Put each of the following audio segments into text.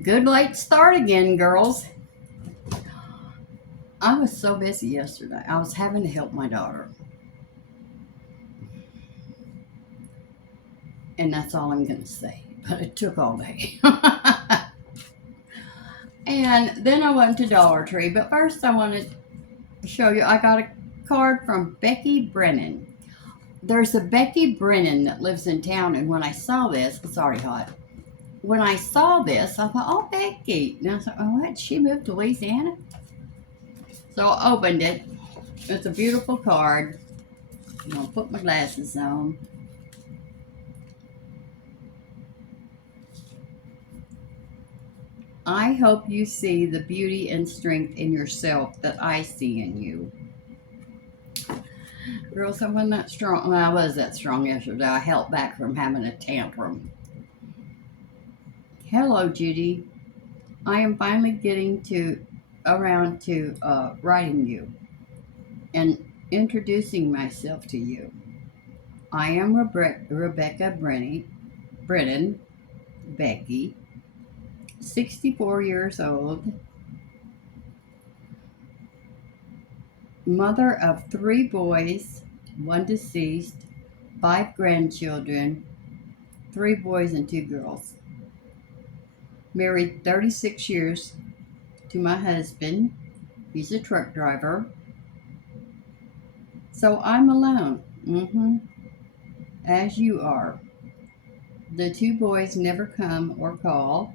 Good late start again, girls. I was so busy yesterday. I was having to help my daughter. And that's all I'm going to say. But it took all day. And then I went to Dollar Tree. But first, I wanted to show you I got a card from Becky Brennan. There's a Becky Brennan that lives in town. And when I saw this, it's already hot. When I saw this, I thought, oh, Becky. And I thought, oh, what? She moved to Louisiana? So I opened it. It's a beautiful card. I'm going to put my glasses on. I hope you see the beauty and strength in yourself that I see in you. Girls, I wasn't that strong. Well, I was that strong yesterday. I held back from having a tantrum. Hello, Judy. I am finally getting around to writing you and introducing myself to you. I am Rebecca Brennan, Becky, 64 years old, mother of 3 boys, 1 deceased, 5 grandchildren, 3 boys and 2 girls. Married 36 years to my husband. He's a truck driver. So I'm alone. As you are. The 2 boys never come or call.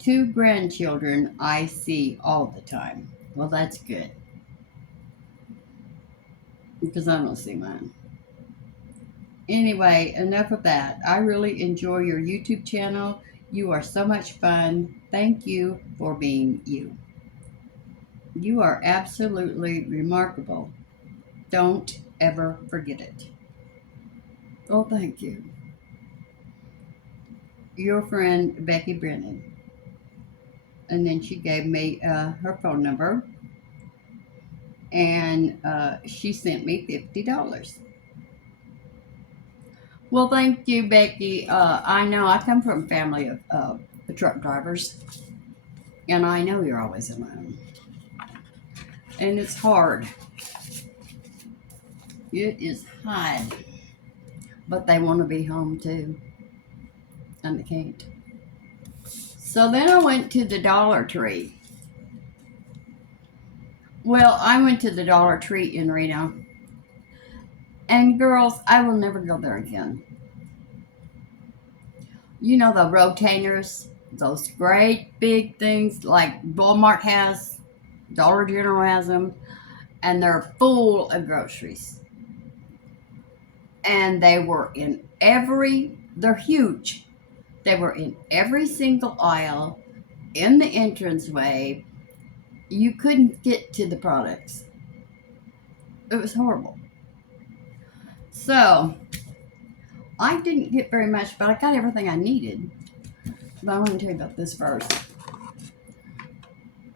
2 grandchildren I see all the time. Well, that's good. Because I don't see mine. Anyway, enough of that. I really enjoy your YouTube channel. You are so much fun. Thank you for being you. You are absolutely remarkable. Don't ever forget it. Oh, thank you. Your friend, Becky Brennan. And then she gave me her phone number. And she sent me $50. Well, thank you, Becky. I know I come from a family of truck drivers. And I know you're always alone. And it's hard. It is hard. But they want to be home too. And they can't. So then I went to the Dollar Tree. Well, I went to the Dollar Tree in Reno. And girls, I will never go there again. You know the rotainers, those great big things like Walmart has, Dollar General has them, and they're full of groceries. And they were in they're huge. They were in every single aisle, in the entranceway. You couldn't get to the products. It was horrible. So, I didn't get very much, but I got everything I needed. But I want to tell you about this first.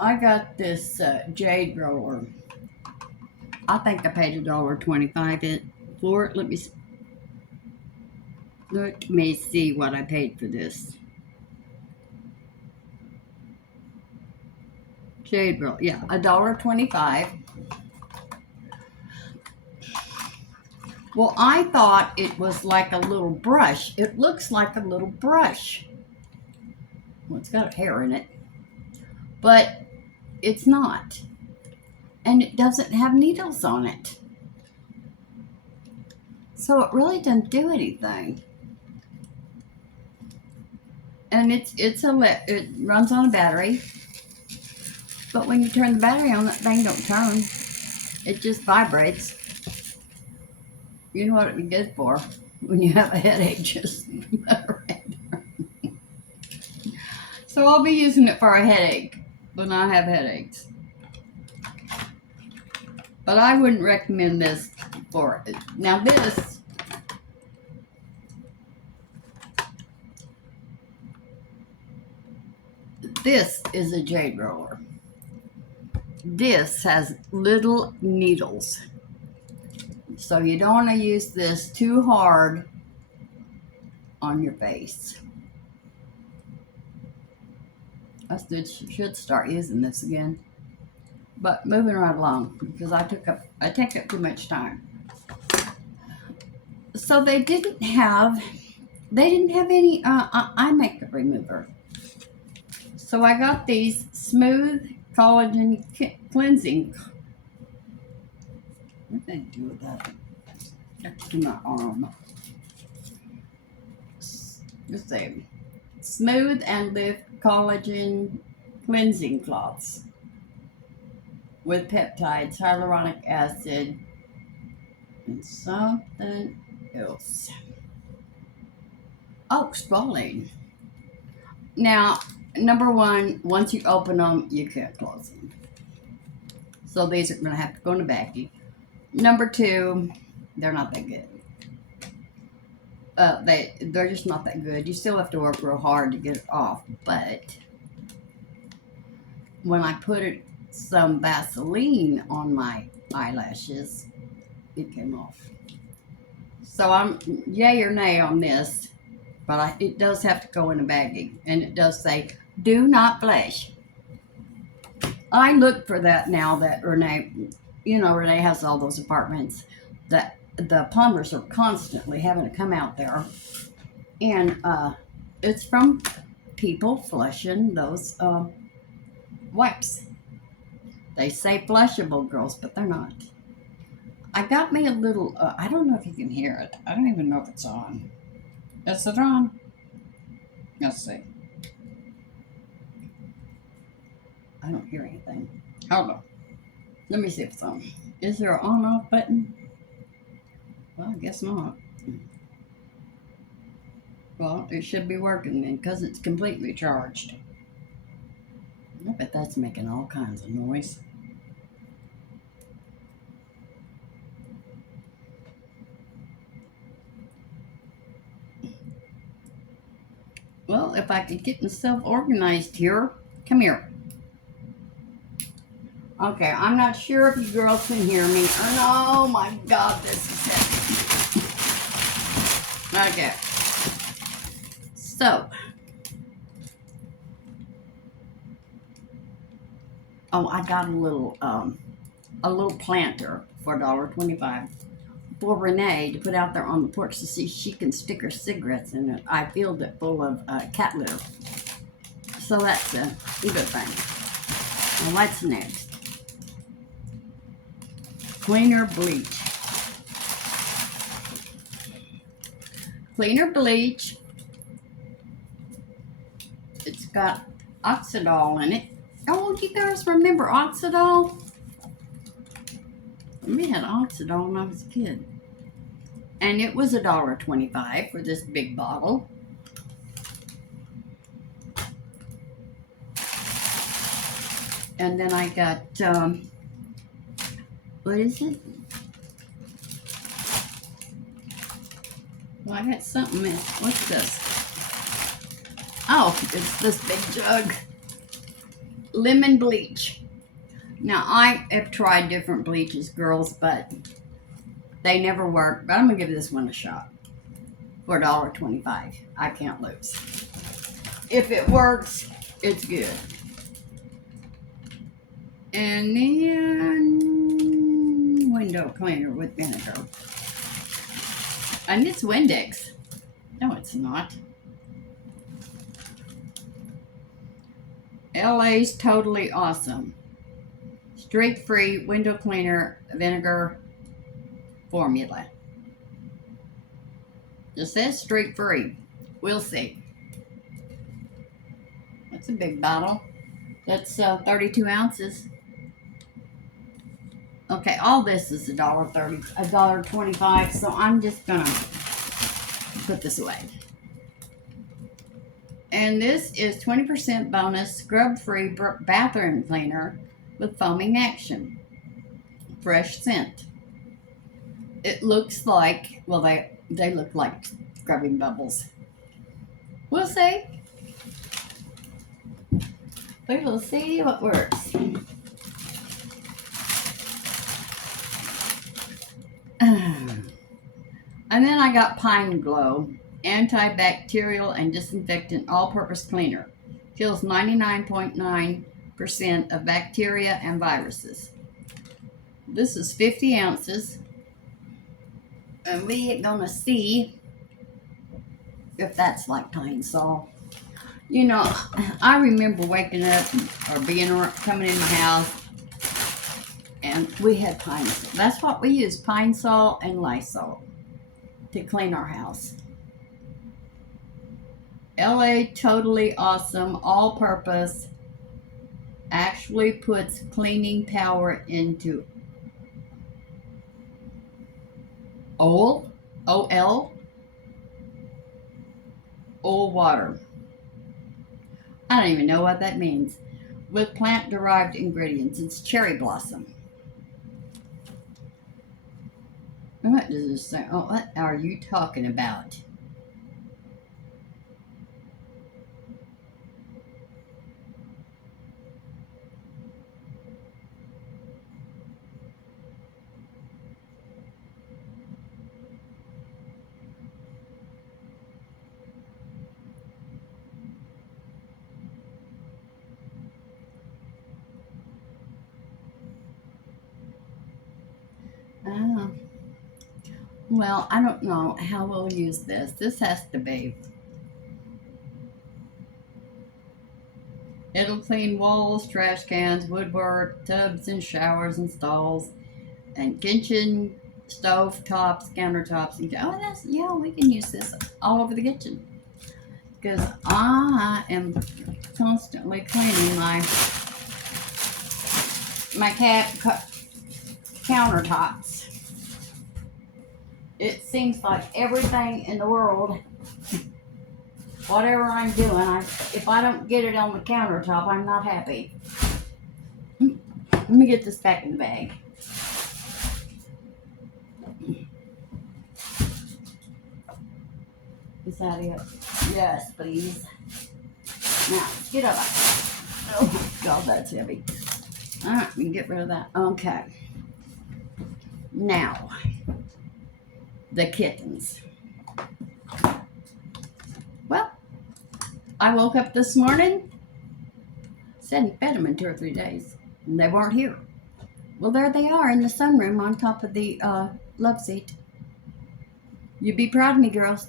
I got this jade roller. I think I paid $1.25 for it. Let me see what I paid for this. Jade roller, yeah, $1.25. Well, I thought it was like a little brush. It looks like a little brush. Well, it's got hair in it, but it's not. And it doesn't have needles on it. So it really doesn't do anything. And it runs on a battery. But when you turn the battery on, that thing don't turn. It just vibrates. You know what it'd be good for? When you have a headache, just So I'll be using it for a headache when I have headaches. But I wouldn't recommend this for it. Now this is a jade roller. This has little needles. So you don't want to use this too hard on your face. I should start using this again. But moving right along because I take up too much time. So they didn't have any eye makeup remover. So I got these smooth collagen cleansing. What did I do with that? That's to my arm. Just say smooth and lift collagen cleansing cloths with peptides, hyaluronic acid, and something else. Oh, exfoliating. Now, number one, once you open them, you can't close them. So these are going to have to go in the baggie. Number two, they're not that good. They're just not that good. You still have to work real hard to get it off. But when I put some Vaseline on my eyelashes, it came off. So I'm yay or nay on this, but it does have to go in a baggie, and it does say do not flash. I look for that now that Renee, Renee has all those apartments that the plumbers are constantly having to come out there, and it's from people flushing those wipes. They say flushable, girls, but they're not. I got me a little, I don't know if you can hear it. I don't even know if it's on. Is it on? Let's see. I don't hear anything. Hold on. Let me see if it's on. Is there an on-off button? Well, I guess not. Well, it should be working then because it's completely charged. I bet that's making all kinds of noise. Well, if I could get myself organized here. Come here. Okay, I'm not sure if you girls can hear me. Oh my God, this is heavy. Okay. So. Oh, I got a little planter for $1.25 for Renee to put out there on the porch to see she can stick her cigarettes in it. I filled it full of cat litter. So that's a good thing. Now what's next? Cleaner bleach. Cleaner bleach. It's got oxidol in it. Oh, you guys remember oxidol? We had oxidol when I was a kid. And it was $1.25 for this big bottle. And then I got, what is it? Well, I got something in. What's this? Oh, it's this big jug. Lemon bleach. Now, I have tried different bleaches, girls, but they never work. But I'm going to give this one a shot for $1.25. I can't lose. If it works, it's good. And then window cleaner with vinegar. And it's Windex. No, it's not. LA's Totally Awesome. Streak-free window cleaner vinegar formula. It says streak-free. We'll see. That's a big bottle. That's 32 ounces. Okay, all this is $1.25, so I'm just gonna put this away. And this is 20% bonus scrub-free bathroom cleaner with foaming action. Fresh scent. It looks like, well, they look like scrubbing bubbles. We'll see. We will see what works. And then I got Pine Glow antibacterial and disinfectant all-purpose cleaner. Kills 99.9% of bacteria and viruses. This is 50 ounces. And we are going to see if that's like Pine Sol. You know, I remember waking up or coming in my house and we had Pine Sol. That's what we use, Pine Sol and Lysol to clean our house. LA Totally Awesome All Purpose actually puts cleaning power into oil water. I don't even know what that means. With plant-derived ingredients. It's cherry blossom. What does this say? Oh, what are you talking about? Oh. Well, I don't know how we'll use this. This has to be. It'll clean walls, trash cans, woodwork, tubs and showers and stalls, and kitchen, stove tops, countertops. And, oh, yeah, we can use this all over the kitchen. Because I am constantly cleaning my countertops. It seems like everything in the world, whatever I'm doing, if I don't get it on the countertop, I'm not happy. Let me get this back in the bag. Is that it? Yes, please. Now, get up. Oh, God, that's heavy. All right, we can get rid of that. Okay. Now, the kittens. Well, I woke up this morning, said fed them in 2 or 3 days, and they weren't here. Well, there they are in the sunroom on top of the love seat. You'd be proud of me, girls.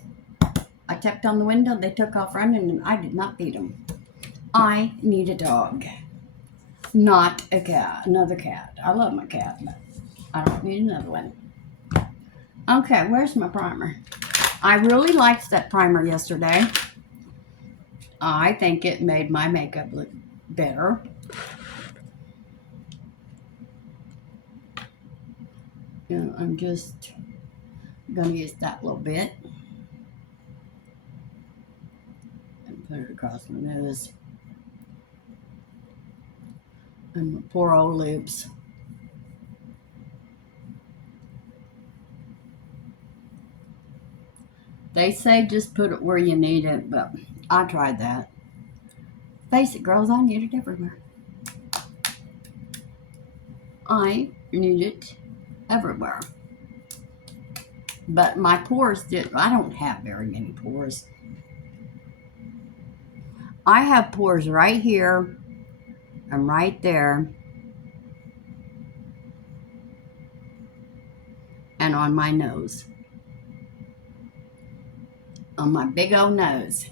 I tapped on the window, they took off running, and I did not feed them. I need a dog, not a cat, another cat. I love my cat, but I don't need another one. Okay, where's my primer? I really liked that primer yesterday. I think it made my makeup look better. And I'm just going to use that little bit. And put it across my nose. And my poor old lips. They say just put it where you need it, but I tried that. Face it, girls, I need it everywhere. I need it everywhere. But my pores I don't have very many pores. I have pores right here and right there. And on my nose. On my big old nose.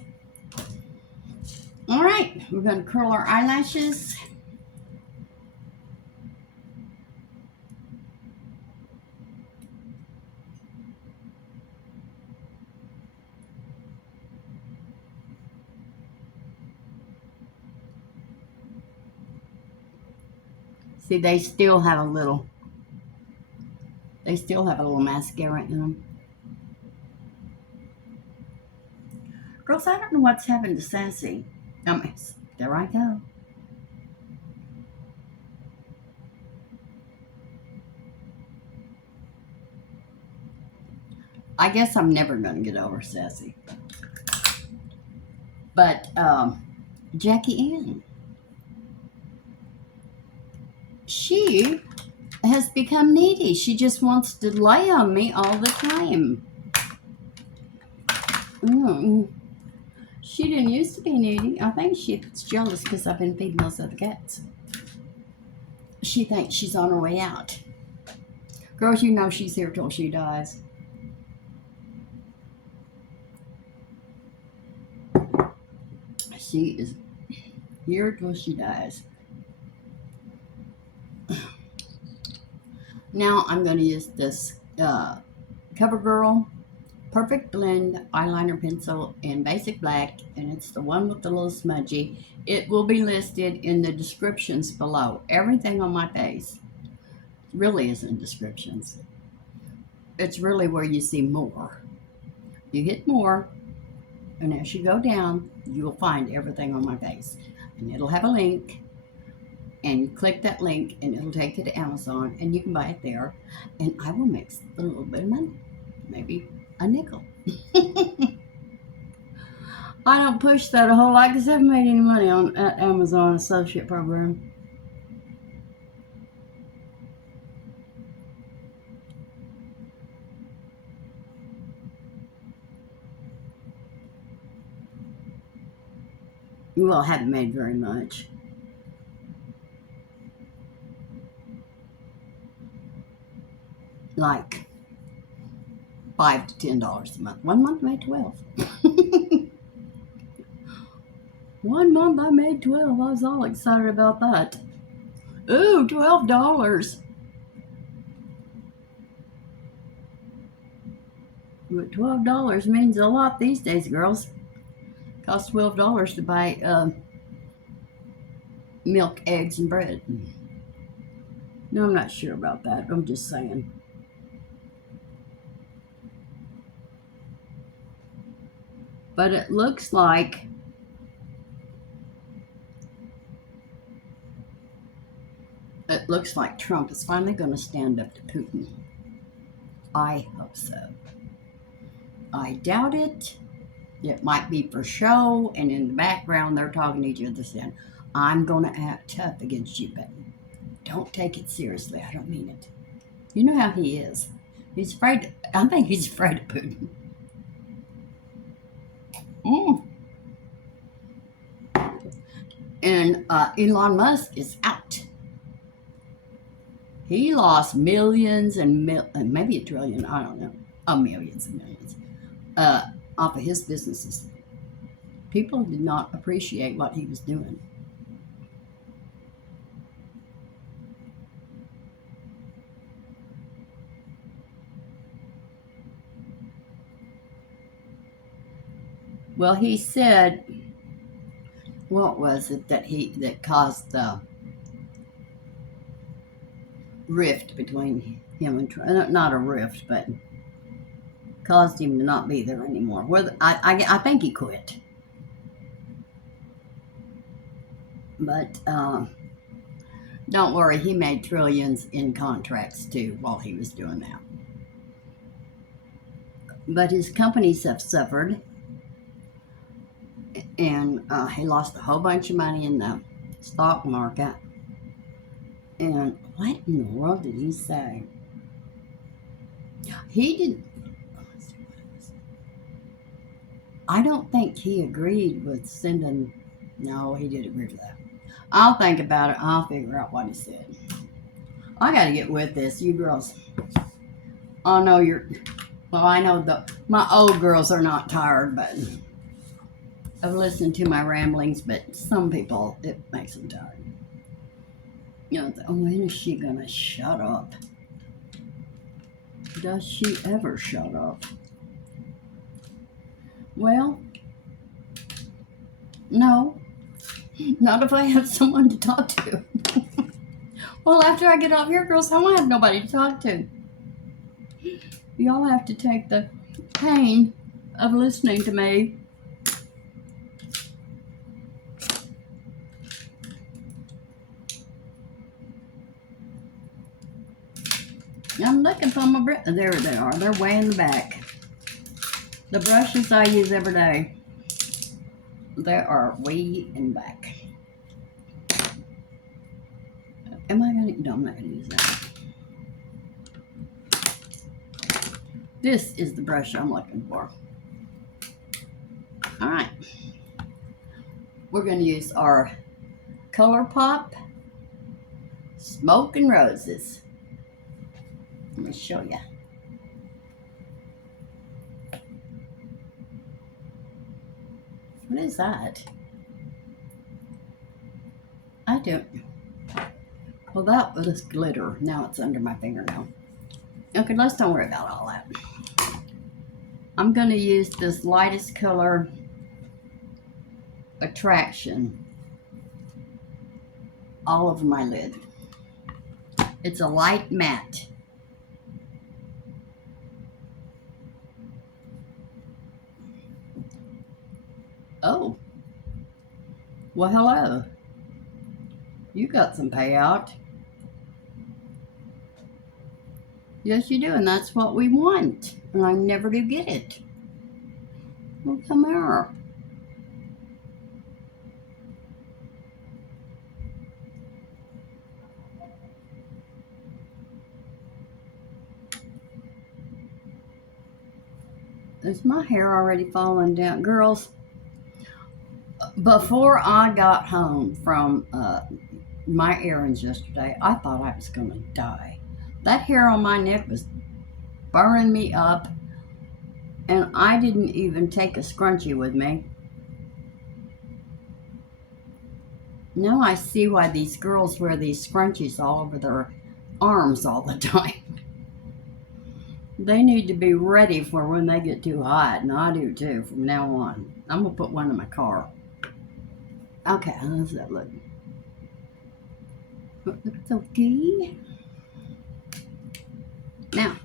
All right, we're going to curl our eyelashes. See, they still have a little mascara in them. Girls, I don't know what's happened to Sassy. There I go. I guess I'm never going to get over Sassy. But Jackie Ann, she has become needy. She just wants to lay on me all the time. She didn't used to be needy. I think she's jealous because I've been feeding those other cats. She thinks she's on her way out. Girls, you know she's here till she dies. She is here till she dies. Now I'm going to use this Covergirl Perfect Blend eyeliner pencil in basic black, and it's the one with the little smudgy. It will be listed in the descriptions below. Everything on my face really is in descriptions. It's really where you see more. You hit more, and as you go down, you'll find everything on my face. And it'll have a link, and you click that link, and it'll take you to Amazon, and you can buy it there. And I will make a little bit of money, maybe a nickel. I don't push that a whole lot because I haven't made any money on Amazon Associate Program. Well, I haven't made very much. Like $5 to $10 a month. 1 month I made 12. 1 month I made 12. I was all excited about that. Ooh, $12. But $12 means a lot these days, girls. Costs $12 to buy milk, eggs, and bread. No, I'm not sure about that. I'm just saying. But it looks like Trump is finally going to stand up to Putin. I hope so. I doubt it. It might be for show, and in the background they're talking to each other saying, I'm going to act tough against you, but don't take it seriously. I don't mean it. You know how he is. He's afraid. I think he's afraid of Putin. And Elon Musk is out. He lost millions and maybe $1 trillion, I don't know, millions and millions, off of his businesses. People did not appreciate what he was doing. Well, he said, what was it that caused the rift between him and Trump? Not a rift, but caused him to not be there anymore. Whether I think he quit, but don't worry, he made trillions in contracts too while he was doing that. But his companies have suffered, and he lost a whole bunch of money in the stock market. And what in the world did he say? He did. I don't think he agreed with sending. No, he did agree with that. I'll think about it. I'll figure out what he said. I got to get with this, you girls. I know you're. Well, I know my old girls are not tired, but I've listened to my ramblings. But some people, it makes them tired. You know, when is she gonna shut up? Does she ever shut up? Well, no, not if I have someone to talk to. Well, after I get off here, girls, I won't have nobody to talk to. Y'all have to take the pain of listening to me. I'm looking for my brush. There they are. They're way in the back. The brushes I use every day, they are way in the back. Am I going to? No, I'm not going to use that. This is the brush I'm looking for. All right. we're going to use our ColourPop Smoke N Roses. Let me show you. What is that? I don't. Well, that was glitter. Now it's under my fingernail. Okay, let's don't worry about all that. I'm going to use this lightest color, Attraction, all over my lid. It's a light matte. Oh. Well, hello. You got some payout. Yes, you do, and that's what we want. And I never do get it. Well, come here. Is my hair already falling down? Girls, before I got home from my errands yesterday, I thought I was going to die. That hair on my neck was burning me up, and I didn't even take a scrunchie with me. Now I see why these girls wear these scrunchies all over their arms all the time. They need to be ready for when they get too hot, and I do too from now on. I'm going to put one in my car. Okay, how's that look? It looks okay. Now,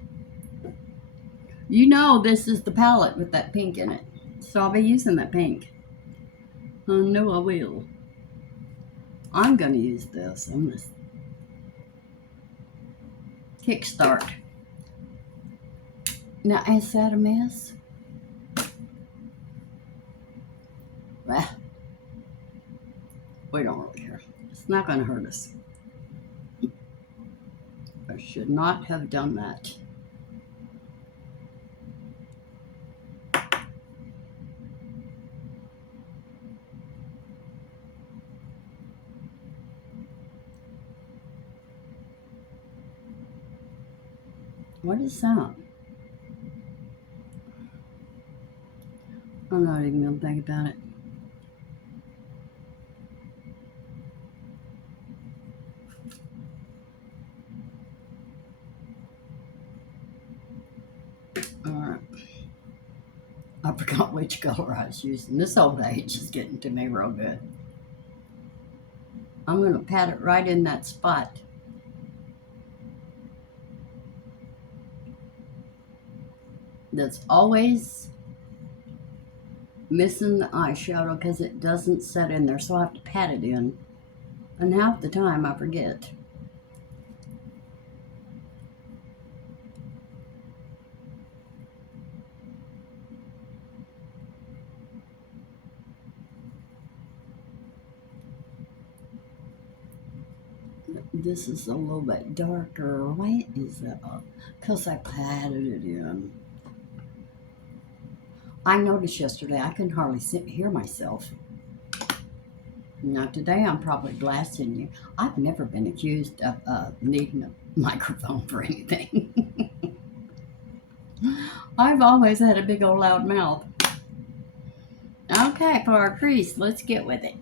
you know this is the palette with that pink in it. So I'll be using that pink. I know I will. I'm going to use this. I'm going to kickstart. Now, is that a mess? Well, we don't really care. It's not going to hurt us. I should not have done that. What is that? I'm not even going to think about it. Alright. I forgot which color I was using. This old age is getting to me real good. I'm going to pat it right in that spot. That's always missing the eyeshadow because it doesn't set in there, so I have to pat it in. And half the time I forget. This is a little bit darker. Why is that? Because I patted it in. I noticed yesterday I couldn't hardly hear myself. Now today I'm probably blasting you. I've never been accused of needing a microphone for anything. I've always had a big old loud mouth. Okay, for our crease, let's get with it.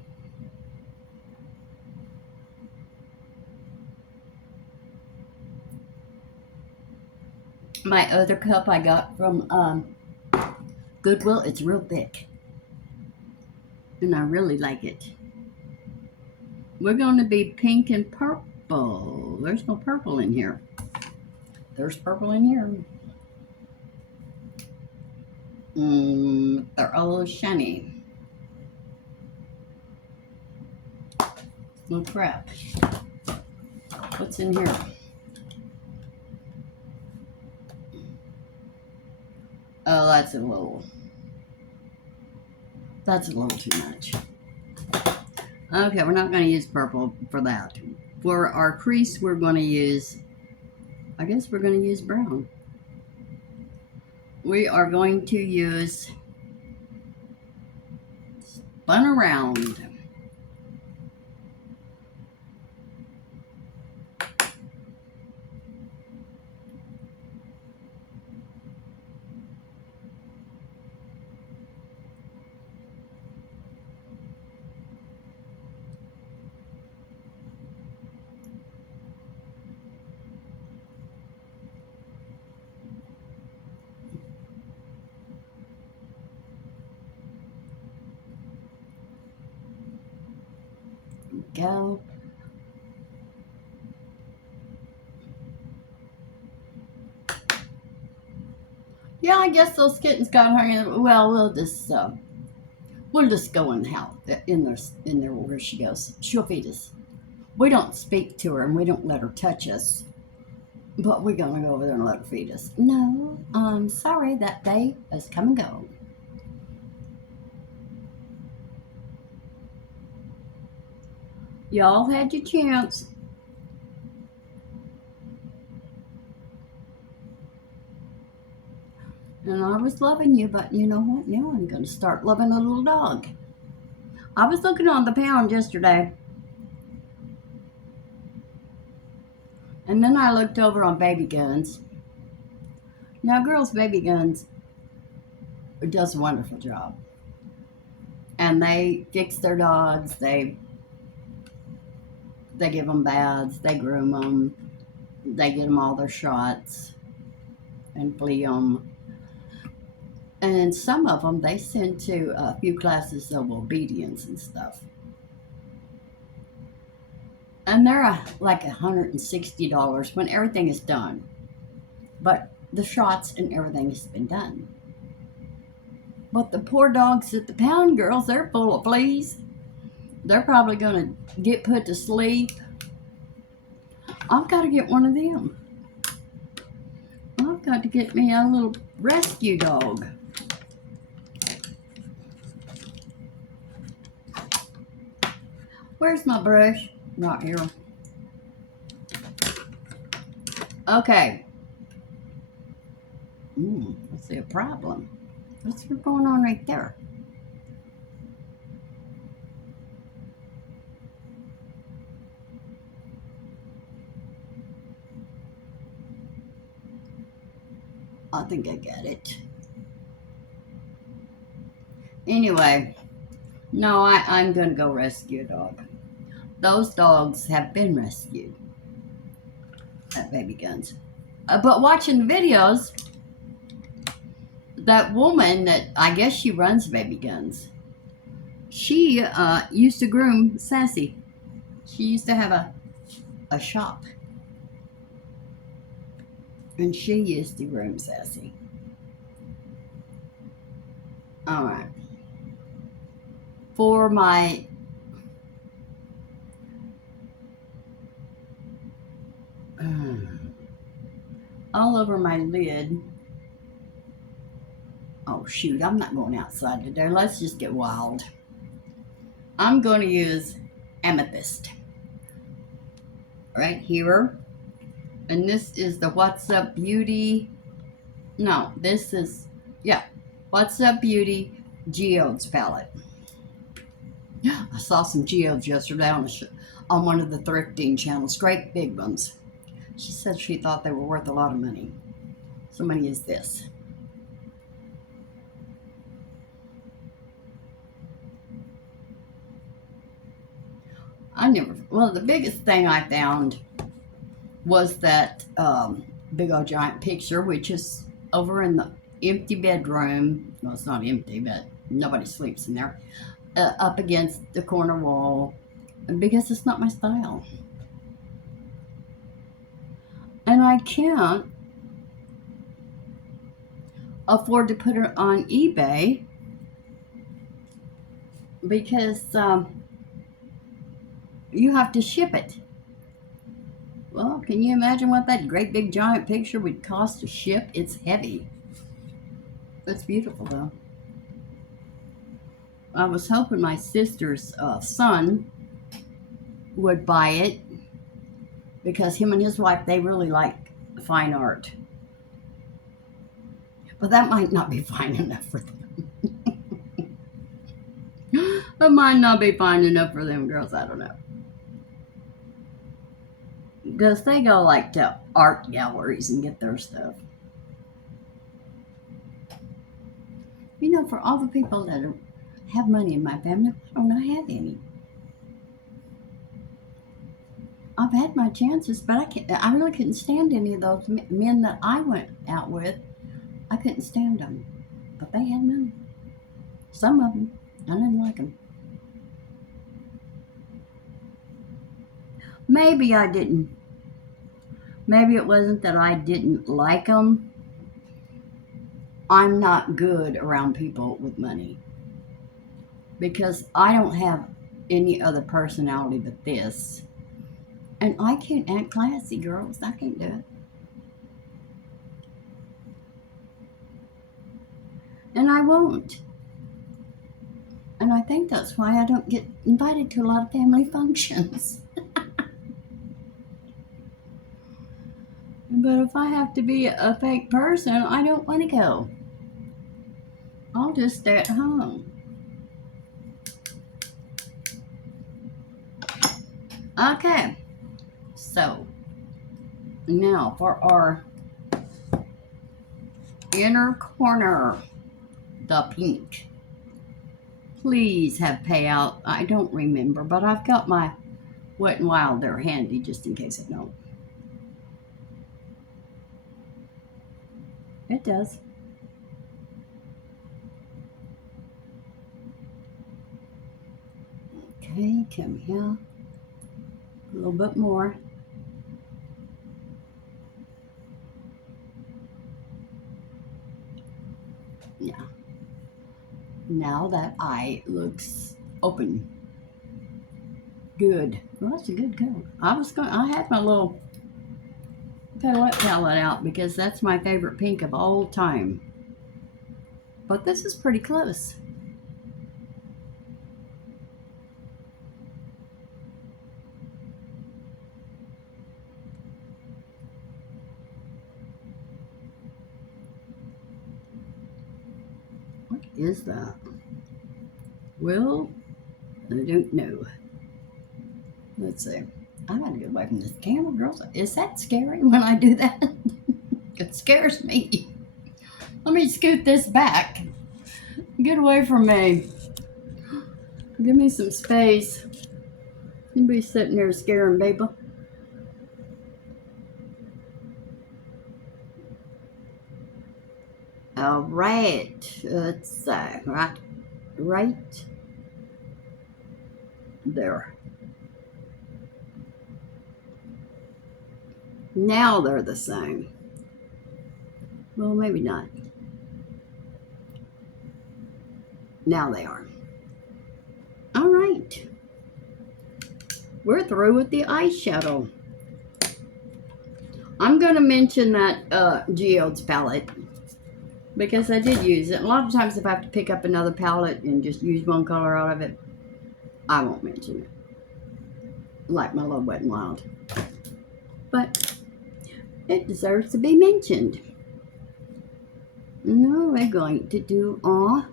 My other cup I got from Goodwill, it's real thick. And I really like it. We're going to be pink and purple. There's no purple in here. There's purple in here. They're all shiny. Oh crap. What's in here? Oh, that's a little too much. Okay, we're not going to use purple for that. For our crease, we're going to use, I guess we're going to use brown. We are going to use Spun Around. go. Yeah, I guess those kittens got hungry. Well, we'll just go in the house, in there where she goes. She'll feed us. We don't speak to her and we don't let her touch us, but we're gonna go over there and let her feed us. No, I'm sorry, that day has come and gone. Y'all had your chance. And I was loving you, but you know what? Now I'm going to start loving a little dog. I was looking on the pound yesterday. And then I looked over on Baby Guns. Now, Girls Baby Guns does a wonderful job. And they fix their dogs. They give them baths. They groom them. They get them all their shots and flea them. And some of them they send to a few classes of obedience and stuff. And they're like $160 when everything is done. But the shots and everything has been done. But the poor dogs at the pound, girls, they're full of fleas. They're probably going to get put to sleep. I've got to get one of them. I've got to get me a little rescue dog. Where's my brush? Right here. Okay. I see a problem. What's going on right there? I think I got it. Anyway, no, I'm going to go rescue a dog. Those dogs have been rescued at Baby Guns. But watching the videos, that woman that I guess she runs Baby Guns, she used to groom Sassy. She used to have a shop. And she used to groom Sassy. All right. For my all over my lid. Oh shoot, I'm not going outside today. Let's just get wild. I'm going to use Amethyst right here. And this is the What's Up Beauty. No, this is, yeah, What's Up Beauty Geodes palette. I saw some geodes yesterday on one of the thrifting channels. Great big ones. She said she thought they were worth a lot of money. So money is this. Well, the biggest thing I found was that big old giant picture, which is over in the empty bedroom. Well, it's not empty, but nobody sleeps in there. Up against the corner wall, because it's not my style. And I can't afford to put it on eBay because you have to ship it. Well, can you imagine what that great big giant picture would cost to ship? It's heavy. It's beautiful though. I was hoping my sister's son would buy it because him and his wife, they really like fine art. But that might not be fine enough for them. That might not be fine enough for them girls. I don't know. Because they go like to art galleries and get their stuff. You know, for all the people that have money in my family, I don't have any. I've had my chances, but I really couldn't stand any of those men that I went out with. I couldn't stand them, but they had money. Some of them, I didn't like them. Maybe I didn't. Maybe it wasn't that I didn't like them. I'm not good around people with money because I don't have any other personality but this. And I can't act classy, girls. I can't do it. And I won't. And I think that's why I don't get invited to a lot of family functions. But if I have to be a fake person, I don't want to go. I'll just stay at home. Okay. So, now for our inner corner, the pink. Please have payout. I don't remember, but I've got my Wet n Wild there handy just in case I don't. It does. Okay, come here. A little bit more. Yeah. Now that eye looks open. Good. Well, that's a good color. I had my little palette out because that's my favorite pink of all time. But this is pretty close. What is that? Well, I don't know. Let's see. I gotta get away from this camera, girls. Is that scary when I do that? It scares me. Let me scoot this back. Get away from me. Give me some space. You be sitting there scaring people. All right. Let's see. Right there. Now they're the same. Well, maybe not. Now they are. All right. We're through with the eyeshadow. I'm going to mention that Geodes palette because I did use it. A lot of times if I have to pick up another palette and just use one color out of it, I won't mention it. Like my little Wet n Wild. But it deserves to be mentioned. Now we're going to do our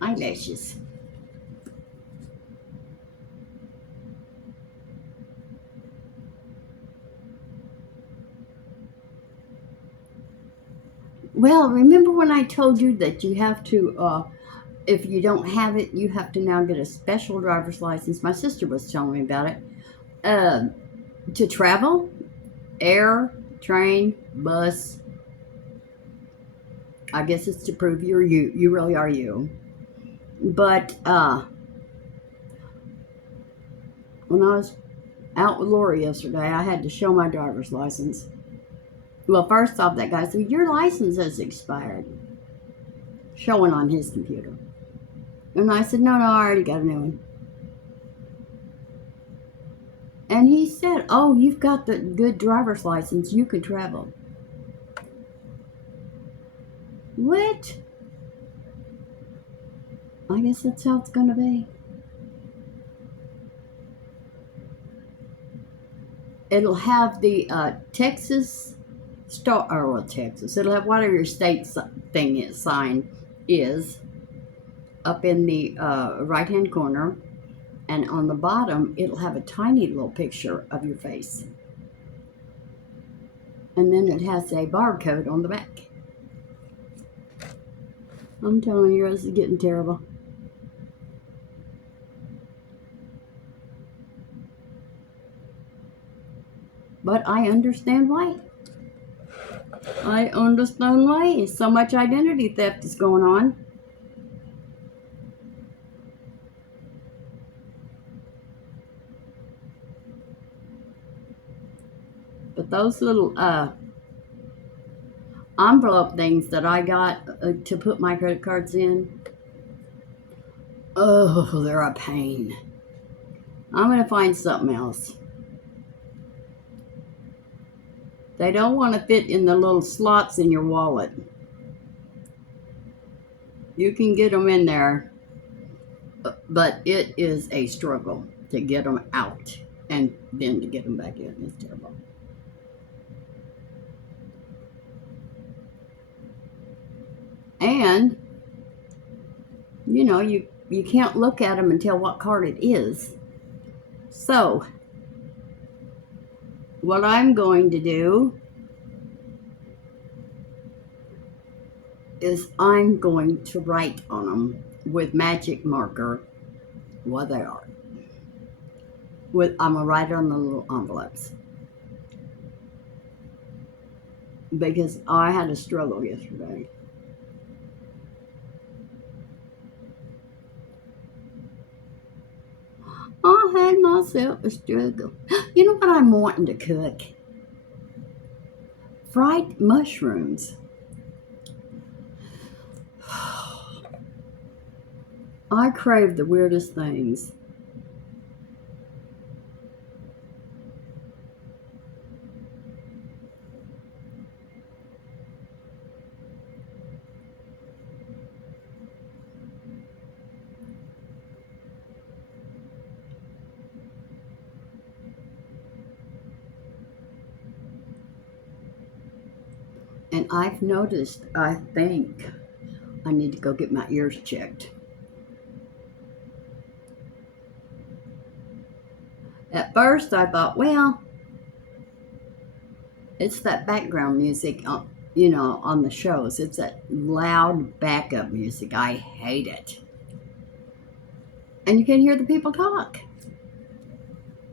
eyelashes. Well, remember when I told you that you have to, if you don't have it, you have to now get a special driver's license. My sister was telling me about it. To travel, air, train, bus. I guess it's to prove you're you. You really are you. But when I was out with Lori yesterday, I had to show my driver's license. Well, first off, that guy said, your license has expired. Showing on his computer. And I said, no, I already got a new one. And he said, oh, you've got the good driver's license. You can travel. What? I guess that's how it's going to be. It'll have the Texas star, or Texas. It'll have whatever your state thing is, sign is up in the right-hand corner. And on the bottom, it'll have a tiny little picture of your face. And then it has a barcode on the back. I'm telling you, this is getting terrible. But I understand why. I understand why. So much identity theft is going on. But those little envelope things that I got to put my credit cards in, oh, they're a pain. I'm going to find something else. They don't want to fit in the little slots in your wallet. You can get them in there, but it is a struggle to get them out and then to get them back in. It's terrible. And, you know, you can't look at them and tell what card it is. So, what I'm going to do is I'm going to write on them with magic marker what they are. I'm going to write it on the little envelopes. Because I had a struggle yesterday. I had myself a struggle. You know what I'm wanting to cook? Fried mushrooms. I crave the weirdest things. And I've noticed, I think I need to go get my ears checked. At first I thought, well, it's that background music, you know, on the shows. It's that loud backup music. I hate it. And you can hear the people talk.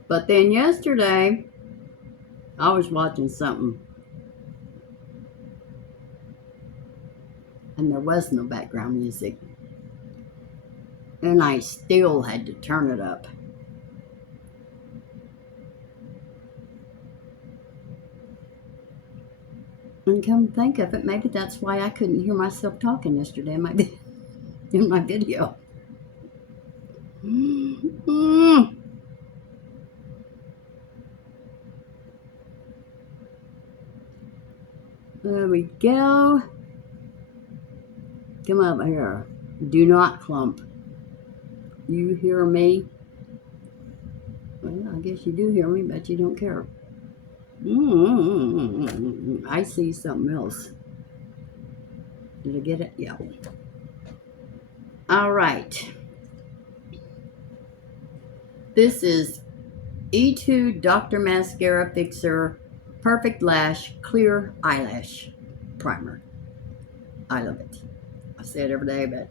But then yesterday, I was watching something. And there was no background music. And I still had to turn it up. And come think of it, maybe that's why I couldn't hear myself talking yesterday in my video. There we go. Come over here. Do not clump. You hear me? Well, I guess you do hear me, but you don't care. I see something else. Did I get it? Yeah. All right. This is Etude Dr. Mascara Fixer Perfect Lash Clear Eyelash Primer. I love it. I say it every day, but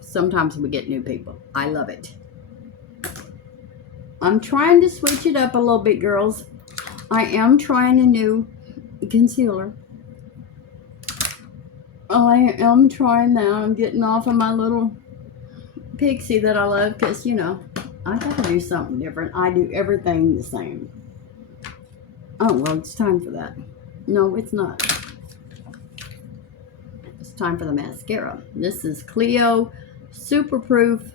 sometimes we get new people. I love it. I'm trying to switch it up a little bit, girls. I am trying a new concealer. I am trying that. I'm getting off of my little pixie that I love because, you know, I gotta do something different. I do everything the same. Oh, well, it's time for that. No, it's not. It's time for the mascara. This is Clio Super Proof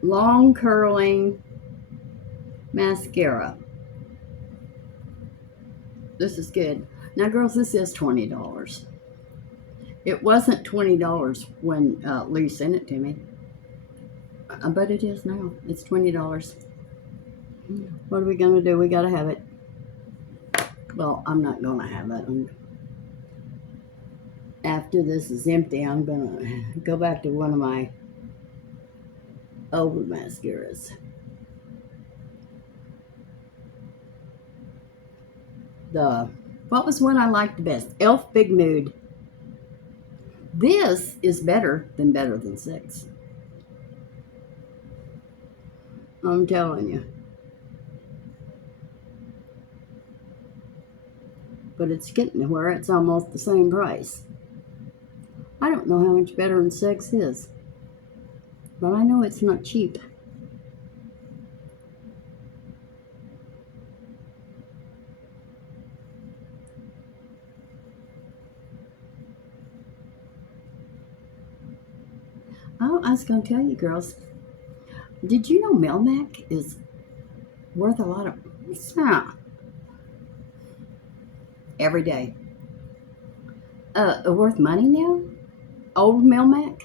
Long Curling Mascara. This is good. Now, girls, this is $20. It wasn't $20 when Lee sent it to me. But it is now. It's $20. What are we going to do? We got to have it. Well, I'm not going to have it. After this is empty, I'm going to go back to one of my old mascaras. What was one I liked the best? Elf Big Mood. This is better than 6. I'm telling you. But it's getting to where it's almost the same price. I don't know how much better than 6 is. But I know it's not cheap. Oh, I was going to tell you girls. Did you know Melmac is worth a lot of... Yeah, every day. Worth money now? Old Melmac?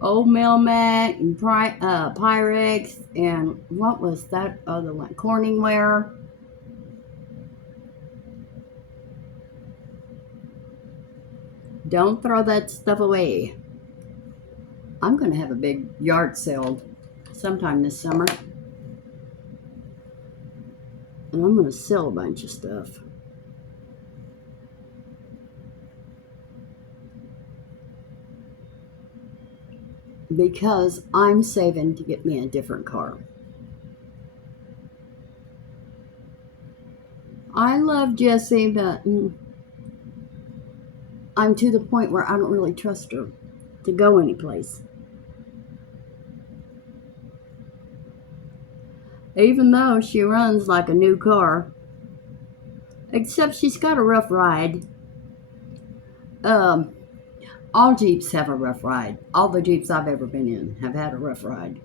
Old Melmac and Pyrex and what was that other one? Corningware. Don't throw that stuff away. I'm going to have a big yard sale sometime this summer. And I'm going to sell a bunch of stuff. Because I'm saving to get me a different car. I love Jessie, but I'm to the point where I don't really trust her to go anyplace. Even though she runs like a new car. Except she's got a rough ride. All Jeeps have a rough ride. All the Jeeps I've ever been in have had a rough ride.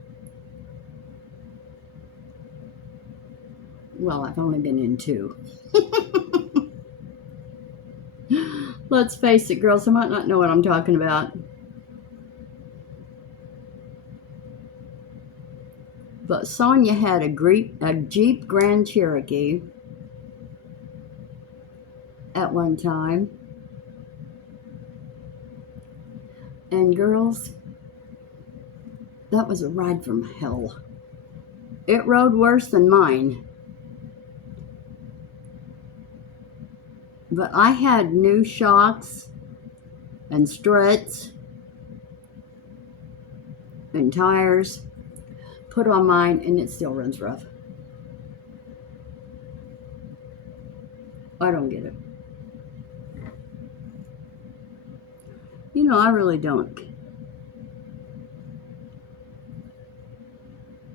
Well, I've only been in 2. Let's face it, girls, I might not know what I'm talking about. But Sonia had a Jeep Grand Cherokee at one time. And girls, that was a ride from hell. It rode worse than mine. But I had new shocks and struts and tires put on mine, and it still runs rough. I don't get it. You know, I really don't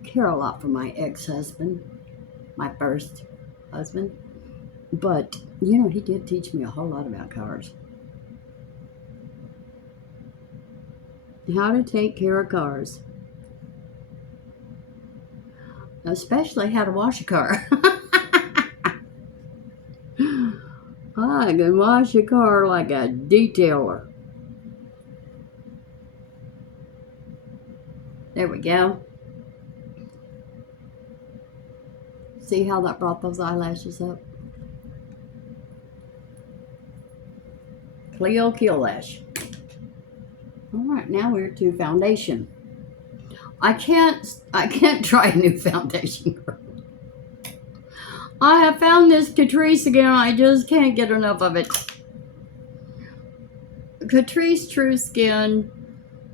care a lot for my ex-husband, my first husband. But, you know, he did teach me a whole lot about cars. How to take care of cars. Especially how to wash a car. I can wash a car like a detailer. There we go. See how that brought those eyelashes up? Clio Kill Lash. Alright, now we're to foundation. I can't try a new foundation. I have found this Catrice again. I just can't get enough of it. Catrice True Skin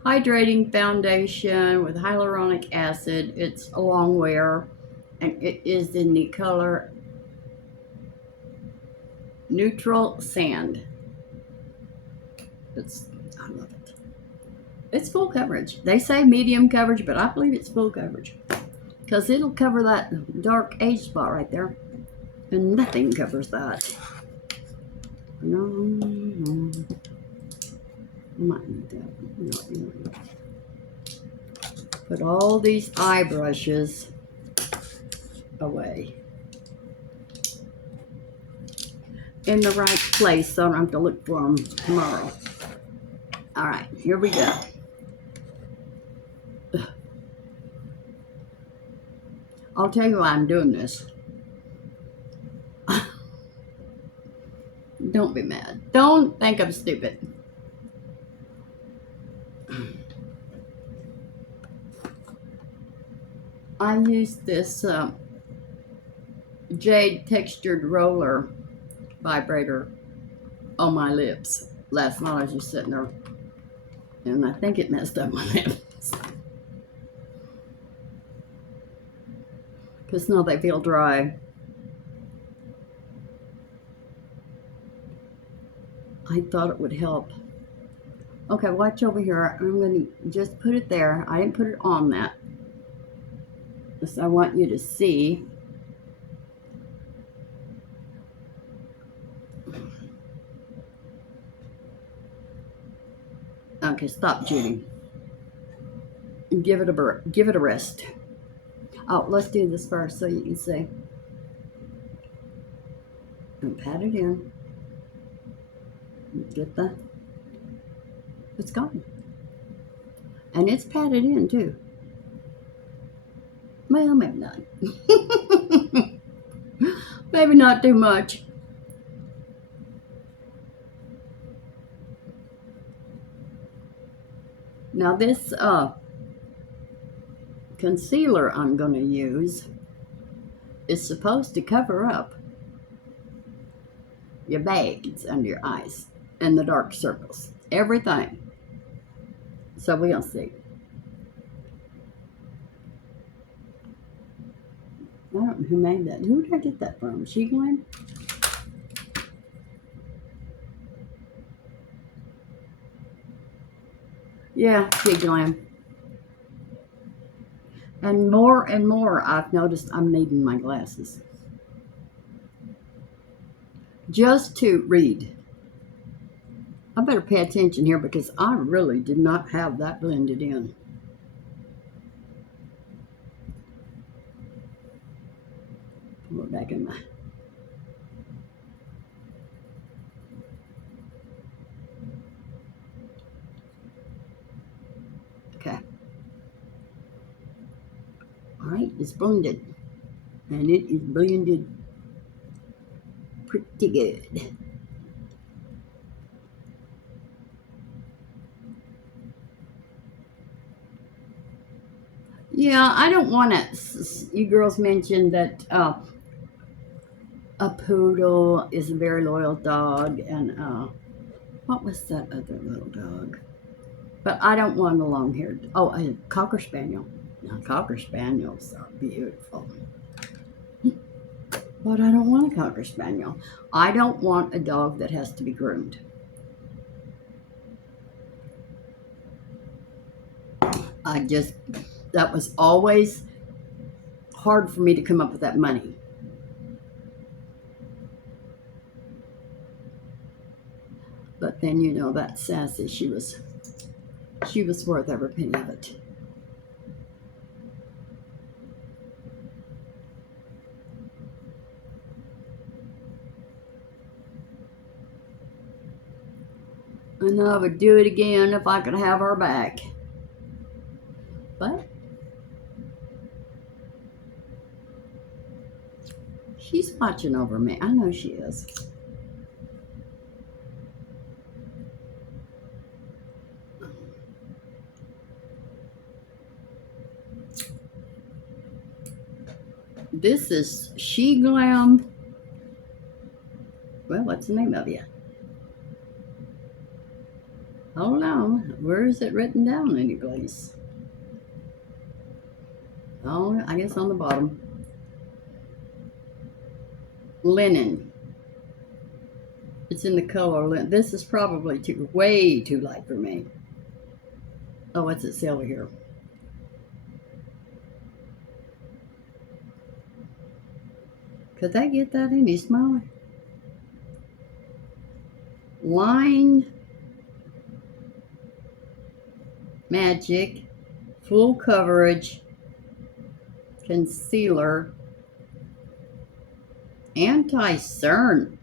Hydrating Foundation with hyaluronic acid. It's a long wear, and it is in the color Neutral Sand. I love it. It's full coverage. They say medium coverage, but I believe it's full coverage because it'll cover that dark age spot right there, and nothing covers that. No. I might need that. No. Put all these eye brushes away in the right place so I don't have to look for them tomorrow. All right, here we go. I'll tell you why I'm doing this. Don't be mad. Don't think I'm stupid. I used this jade textured roller vibrator on my lips last night. I was just sitting there, and I think it messed up my lips because now they feel dry. I thought it would help. Okay, watch over here. I'm going to just put it there. I didn't put it on that. So I want you to see. Okay, stop, Judy. give it a rest. Oh, let's do this first so you can see. And pat it in. Get the, it's gone. And it's patted in too. Well, maybe not. Maybe not too much. Now this concealer I'm going to use is supposed to cover up your bags under your eyes and the dark circles. Everything. So we'll see. I don't know who made that. Who did I get that from? Sheglam? Yeah, Sheglam. And more I've noticed I'm needing my glasses. Just to read. I better pay attention here because I really did not have that blended in. Put it back in my... Okay. Alright, it's blended. And it is blended pretty good. Yeah, I don't want to... You girls mentioned that a poodle is a very loyal dog. And what was that other little dog? But I don't want a long-haired... Oh, a Cocker Spaniel. Now, Cocker Spaniels are beautiful. But I don't want a Cocker Spaniel. I don't want a dog that has to be groomed. That was always hard for me to come up with that money. But then, you know, that Sassy, she was worth every penny of it. And I would do it again if I could have her back. But she's watching over me. I know she is. This is Sheglam. Well, what's the name of you? Hold on. Where is it written down any place? Oh, I guess on the bottom. Linen. It's in the color linen. This is probably way too light for me. Oh, what's it say over here? Could they get that any smaller? Line Magic Full Coverage Concealer Anti-Cerns.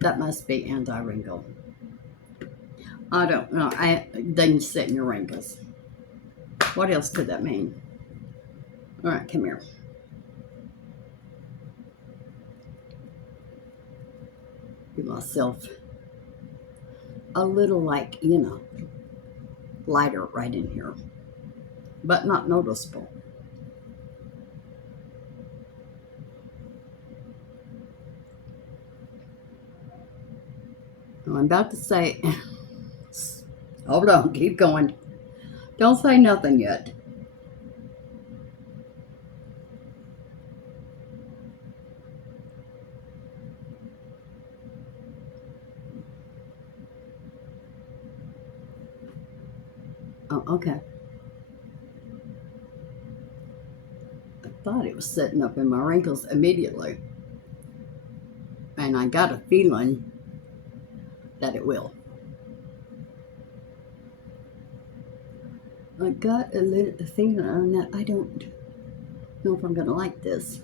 That must be anti-wrinkle. I don't know. They can sit in your wrinkles. What else could that mean? All right, come here. Give myself a little, like, you know, lighter right in here, but not noticeable. I'm about to say, hold on, keep going. Don't say nothing yet. Oh, okay. I thought it was setting up in my wrinkles immediately. And I got a feeling that it will. I got a little thing on that. I don't know if I'm going to like this.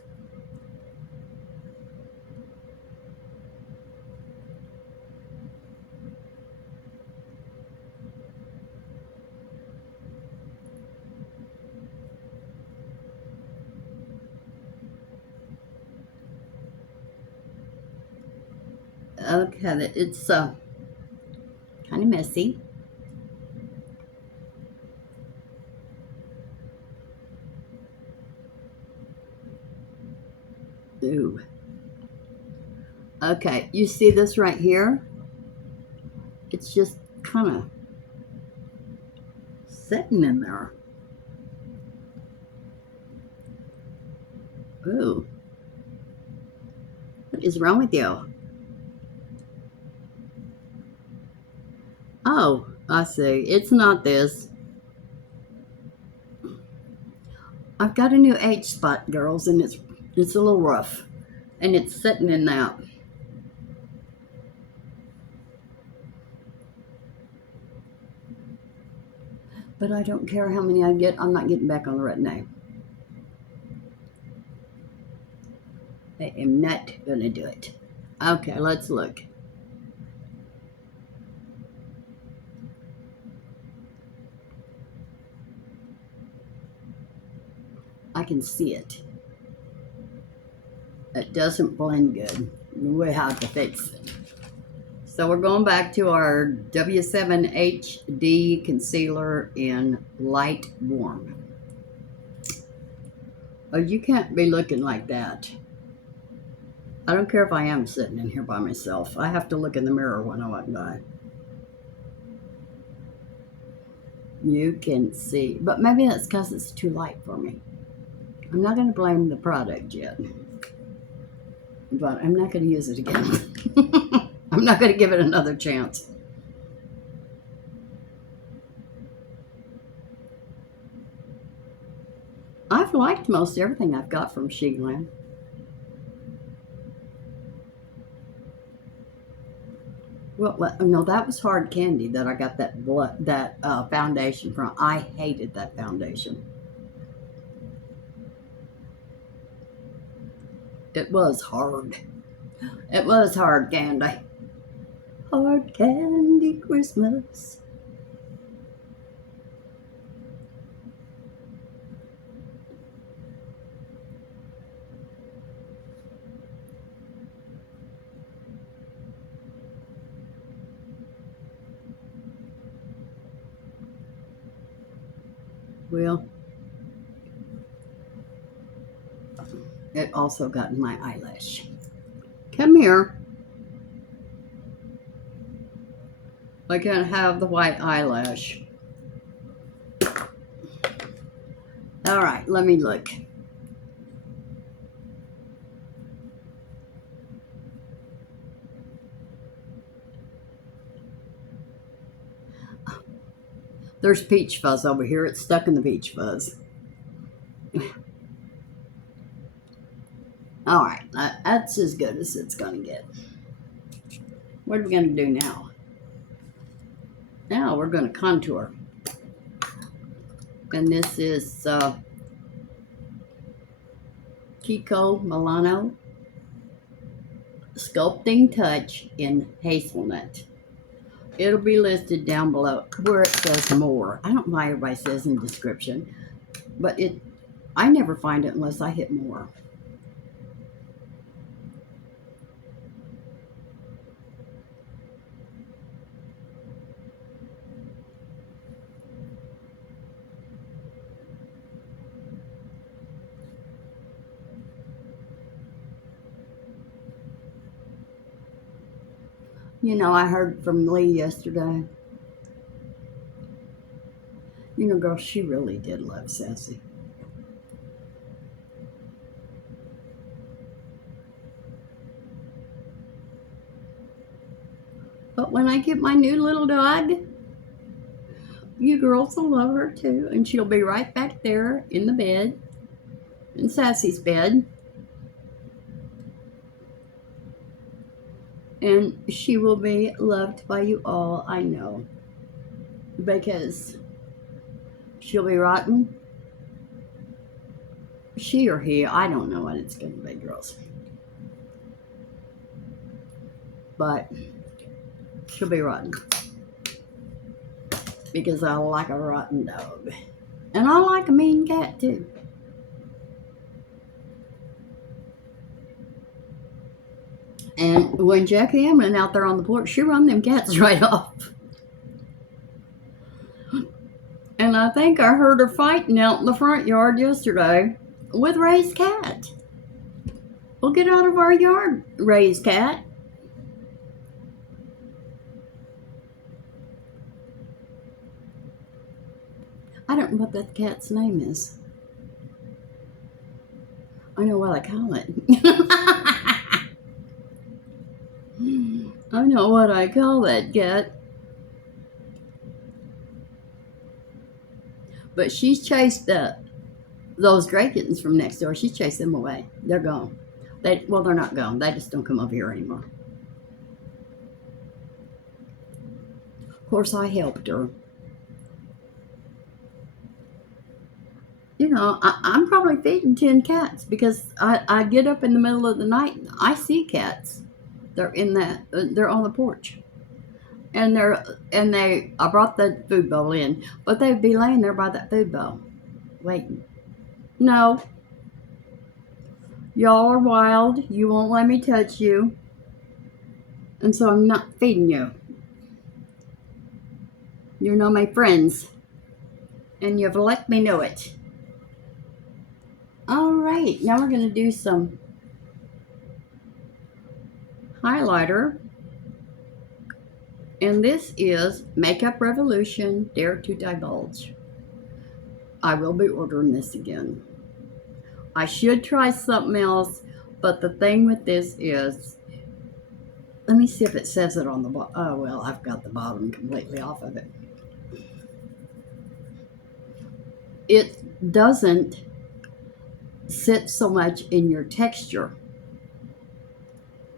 Okay, it's kind of messy. Ooh. Okay, you see this right here? It's just kind of sitting in there. Ooh. What is wrong with you? Oh, I see. It's not this. I've got a new H spot, girls, and it's a little rough. And it's sitting in that. But I don't care how many I get. I'm not getting back on the retin-A. I am not going to do it. Okay, let's look. I can see it. It doesn't blend good. We have to fix it. So we're going back to our W7 HD concealer in light warm. Oh, you can't be looking like that. I don't care if I am sitting in here by myself. I have to look in the mirror when I walk by. You can see, but maybe that's because it's too light for me. I'm not going to blame the product yet, but I'm not going to use it again. I'm not going to give it another chance. I've liked most everything I've got from Sheglam. Well, no, that was Hard Candy that I got that foundation from. I hated that foundation. It was hard. It was hard candy. Hard candy Christmas. Well, it also got in my eyelash. Come here. I can't have the white eyelash. All right, let me look. There's peach fuzz over here. It's stuck in the peach fuzz. All right, that's as good as it's going to get. What are we going to do now? Now we're going to contour. And this is Kiko Milano Sculpting Touch in Hazelnut. It'll be listed down below where it says more. I don't know why everybody says in the description, but I never find it unless I hit more. You know, I heard from Lee yesterday. You know, girl, she really did love Sassy. But when I get my new little dog, you girls will love her too. And she'll be right back there in the bed, in Sassy's bed. And she will be loved by you all, I know. Because She'll be rotten. She or he, I don't know what it's going to be, girls. But she'll be rotten. Because I like a rotten dog. And I like a mean cat, too. And when Jackie Ann went out there on the porch, she run them cats right off. And I think I heard her fighting out in the front yard yesterday with Ray's cat. Well, get out of our yard, Ray's cat. I don't know what that cat's name is. I know what I call it. I know what I call that cat. But she's chased those gray kittens from next door. She's chased them away. They're gone. They're not gone. They just don't come over here anymore. Of course, I helped her. You know, I'm probably feeding 10 cats because I get up in the middle of the night and I see cats. They're they're on the porch. And I brought the food bowl in, but they'd be laying there by that food bowl, waiting. No. Y'all are wild. You won't let me touch you. And so I'm not feeding you. You're not my friends. And you've let me know it. All right, now we're going to do some highlighter. And this is Makeup Revolution Dare to Divulge. I will be ordering this again. I should try something else, but the thing with this is, let me see if it says it on the bottom. Oh, well, I've got the bottom completely off of it. It doesn't sit so much in your texture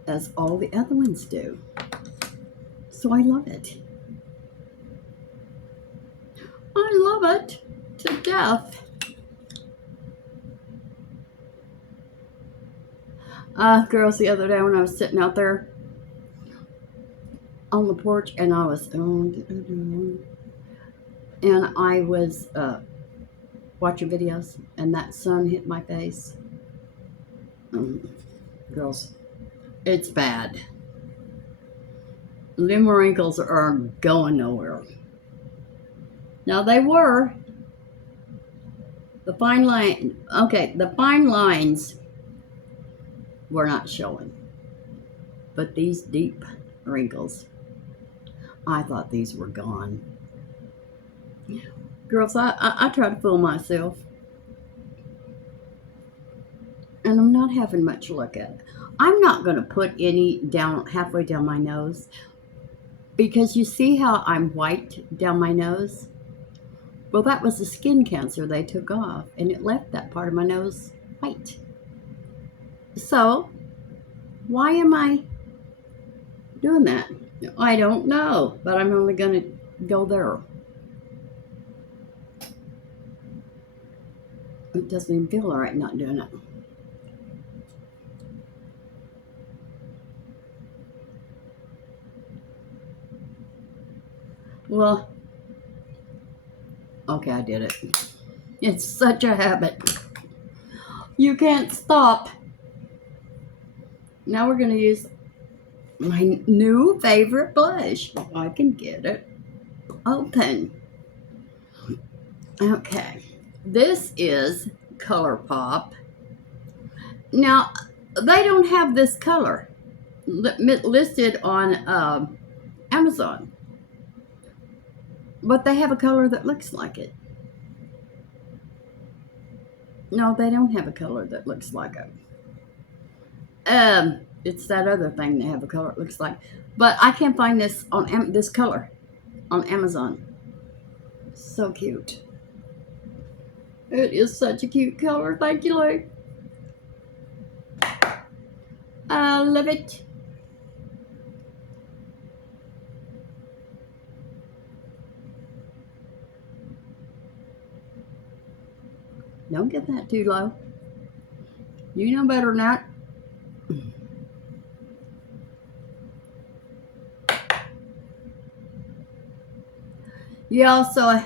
as all the other ones do. So I love it. I love it to death. Girls, the other day when I was sitting out there on the porch and I was watching videos and that sun hit my face. Girls, it's bad. Them wrinkles are going nowhere. Now they were. The fine lines were not showing. But these deep wrinkles, I thought these were gone. Girls, I try to fool myself. And I'm not having much luck at it. I'm not going to put any down halfway down my nose. Because you see how I'm white down my nose? Well, that was the skin cancer they took off. And it left that part of my nose white. So, why am I doing that? I don't know. But I'm only going to go there. It doesn't even feel all right not doing it. Well, okay, I did it. It's such a habit. You can't stop. Now we're going to use my new favorite blush. If I can get it open. Okay. This is ColourPop. Now, they don't have this color listed on Amazon. But they have a color that looks like it. No, they don't have a color that looks like it. It's that other thing they have a color that looks like. But I can't find this on this color on Amazon. So cute. It is such a cute color. Thank you, Lou. I love it. Don't get that too low. You know better than that. Yeah, so I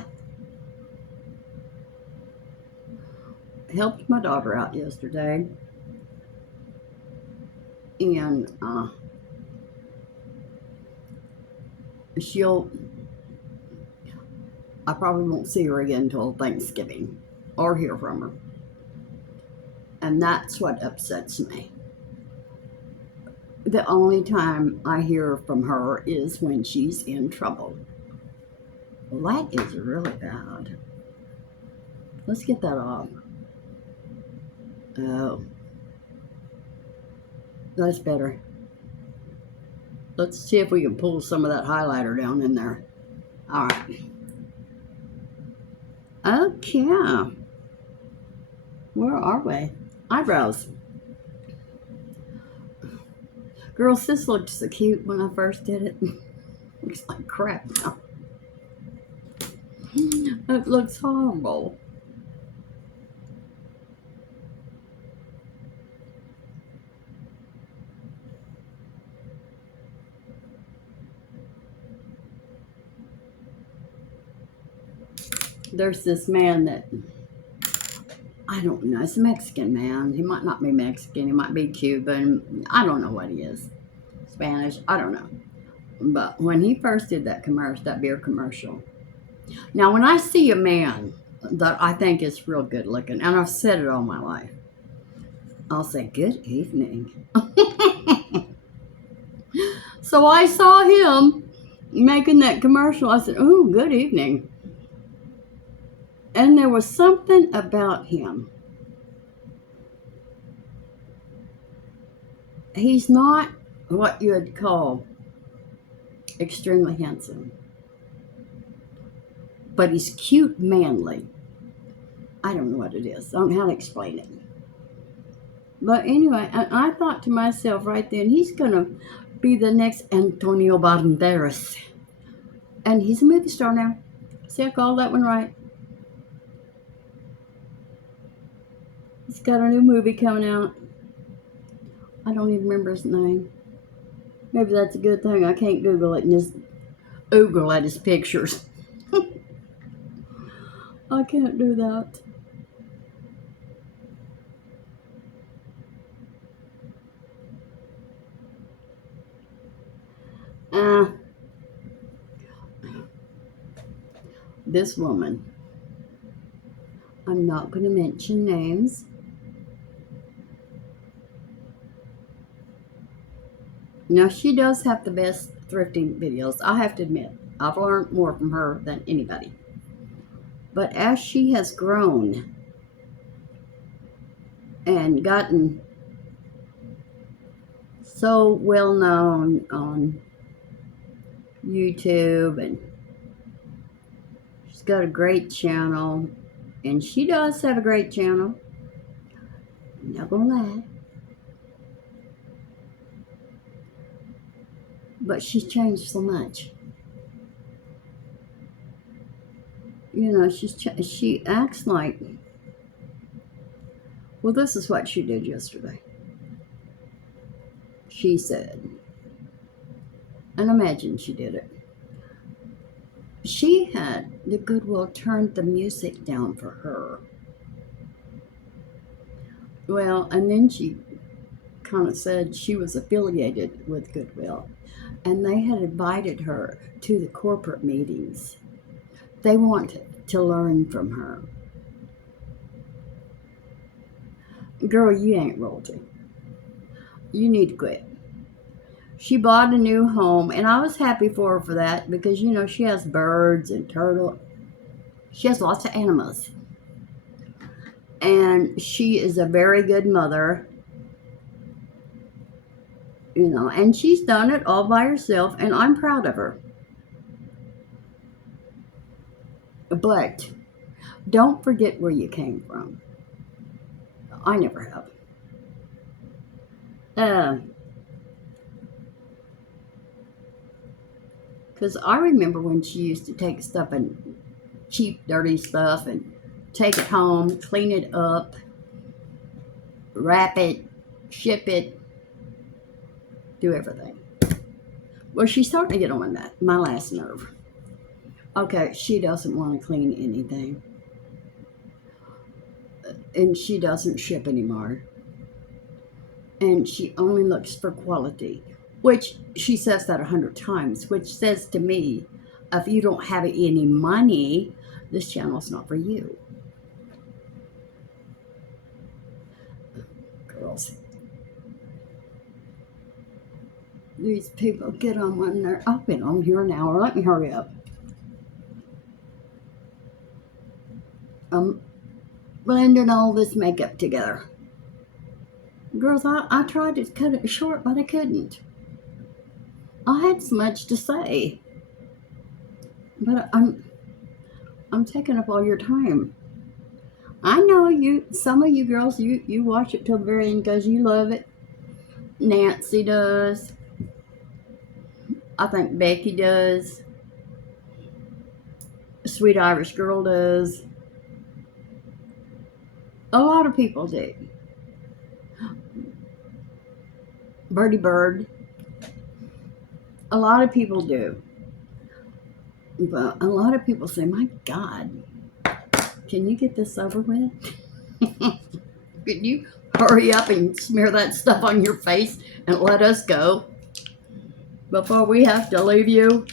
helped my daughter out yesterday. And I probably won't see her again until Thanksgiving or hear from her. And that's what upsets me. The only time I hear from her is when she's in trouble. Well, that is really bad. Let's get that off. Oh, that's better. Let's see if we can pull some of that highlighter down in there. All right. Okay. Where are we? Eyebrows. Girls, this looked so cute when I first did it. Looks like crap now. It looks horrible. There's this man that, I don't know, it's a Mexican man. He might not be Mexican, he might be Cuban. I don't know what he is. Spanish, I don't know. But when he first did that commercial, that beer commercial. Now, when I see a man that I think is real good looking, and I've said it all my life, I'll say, good evening. So I saw him making that commercial. I said, oh, good evening. And there was something about him. He's not what you would call extremely handsome, but he's cute, manly. I don't know what it is. I don't know how to explain it. But anyway, I thought to myself right then, he's going to be the next Antonio Banderas. And he's a movie star now. See, I called that one right. He's got a new movie coming out. I don't even remember his name. Maybe that's a good thing. I can't Google it and just oogle at his pictures. I can't do that. This woman, I'm not going to mention names. Now, she does have the best thrifting videos, I have to admit. I've learned more from her than anybody. But as she has grown and gotten so well known on YouTube, and she's got a great channel, and she does have a great channel, I'm not going to lie. But she's changed so much. You know, she acts like, well, this is what she did yesterday. She said, and imagine she did it. She had the goodwill turned the music down for her. Well, and then she kind of said she was affiliated with Goodwill, and they had invited her to the corporate meetings. They want to learn from her. Girl, you ain't royalty. You need to quit. She bought a new home, and I was happy for her for that, because, you know, she has birds and turtle. She has lots of animals. And she is a very good mother. You know, and she's done it all by herself, and I'm proud of her. But don't forget where you came from. I never have. Because I remember when she used to take stuff and cheap, dirty stuff and take it home, clean it up, wrap it, ship it, do everything. Well, she's starting to get on my last nerve. Okay, she doesn't want to clean anything. And she doesn't ship anymore. And she only looks for quality, which she says that 100 times, which says to me, if you don't have any money, this channel's not for you. Girls. These people get on one nerve. I've been on here an hour. Let me hurry up. Blending all this makeup together. Girls, I tried to cut it short, but I couldn't. I had so much to say. But I'm taking up all your time. I know some of you girls, you watch it till the very end because you love it. Nancy does. I think Becky does. Sweet Irish Girl does. A lot of people do. Birdie Bird. A lot of people do. But a lot of people say, my God, can you get this over with? Can you hurry up and smear that stuff on your face and let us go before we have to leave you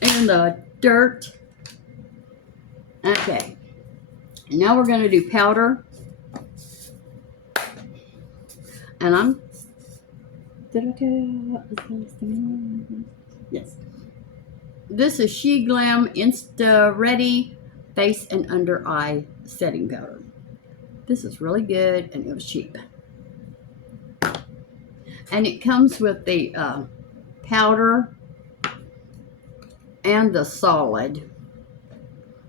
in the dirt? Okay. Now we're going to do powder. And did I tell you what was the Yes. This is Sheglam Insta-Ready Face and Under Eye Setting Powder. This is really good and it was cheap. And it comes with the powder and the solid.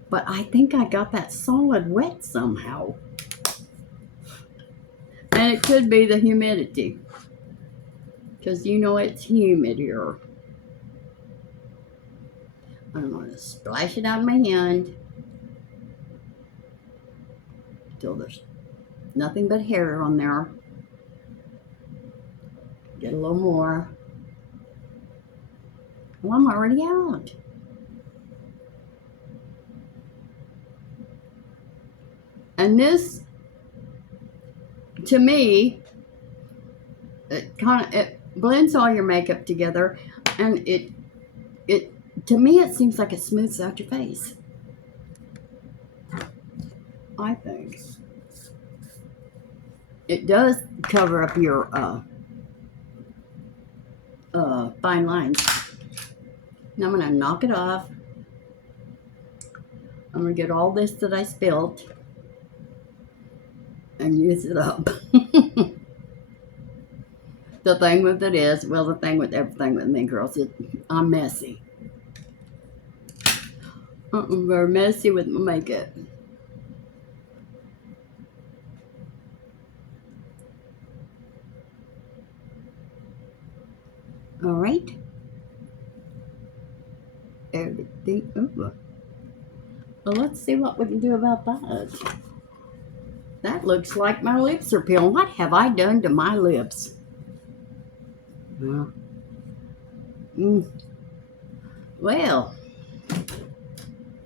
But I think I got that solid wet somehow. And it could be the humidity. Because you know it's humid here. I'm going to splash it out of my hand till there's nothing but hair on there. Get a little more. Well, I'm already out. And this, to me, it blends all your makeup together, and to me it seems like it smooths out your face. I think it does cover up your fine lines. Now I'm going to knock it off. I'm going to get all this that I spilled and use it up. The thing with it is, well, the thing with everything with me, girls, I'm messy. I'm very messy with my makeup. All right. Everything over. Well, let's see what we can do about that. That looks like my lips are peeling. What have I done to my lips? Well,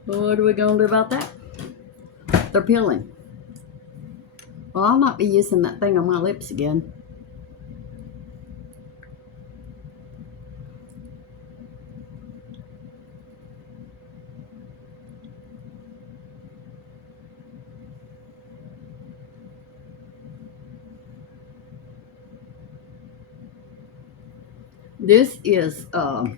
what are we going to do about that? They're peeling. Well, I'll not be using that thing on my lips again. This is e.l.f.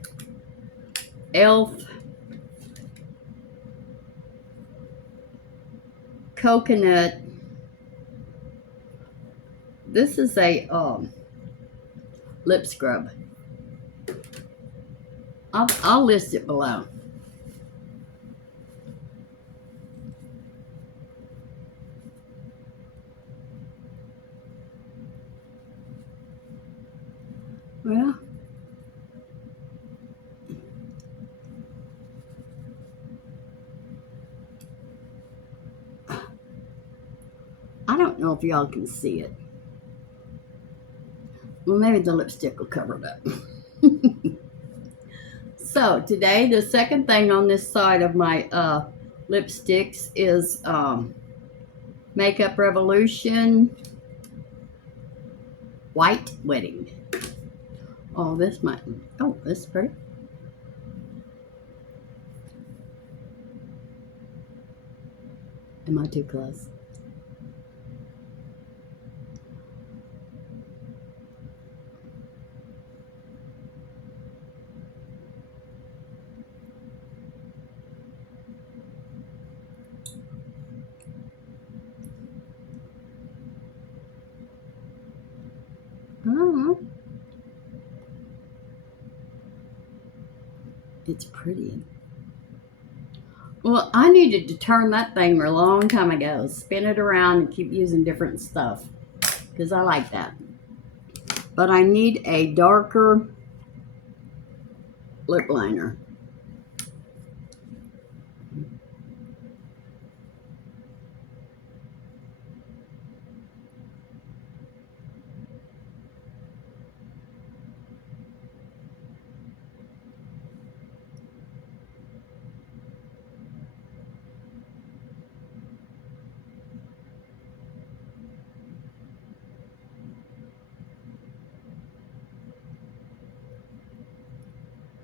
Coconut. This is a lip scrub. I'll list it below. Well, know if y'all can see it. Well, maybe the lipstick will cover it up. So today, the second thing on this side of my lipsticks is Makeup Revolution White Wedding. Oh, this might. Oh, this is pretty. Am I too close? Oh, it's pretty. Well, I needed to turn that thing a long time ago. Spin it around and keep using different stuff because I like that. But I need a darker lip liner.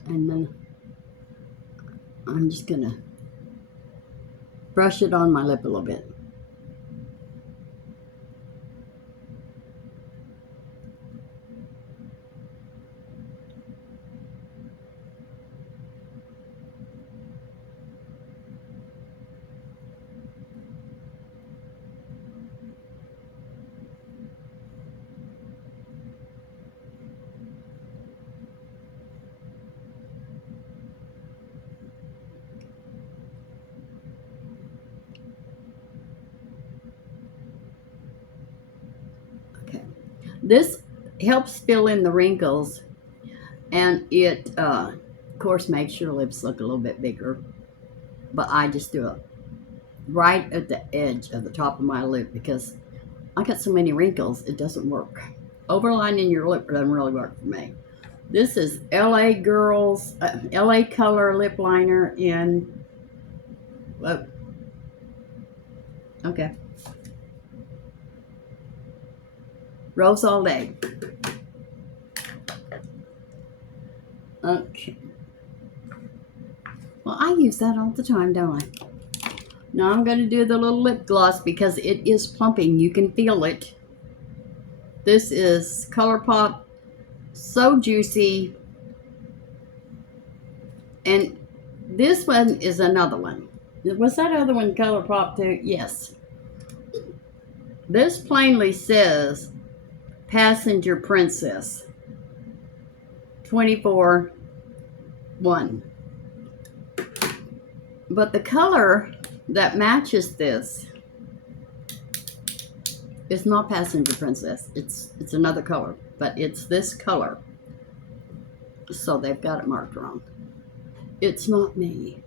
And then I'm just gonna brush it on my lip a little bit. This helps fill in the wrinkles, and it, of course, makes your lips look a little bit bigger. But I just do it right at the edge of the top of my lip because I got so many wrinkles, it doesn't work. Overlining your lip doesn't really work for me. This is LA Girls, LA Color Lip Liner in, whoa, okay, Rose All Day. Okay. Well, I use that all the time, don't I? Now I'm going to do the little lip gloss because it is plumping. You can feel it. This is ColourPop So Juicy. And this one is another one. Was that other one ColourPop too? Yes. This plainly says Passenger Princess 24-1. But the color that matches this is not Passenger Princess. It's another color, but it's this color. So they've got it marked wrong. It's not me.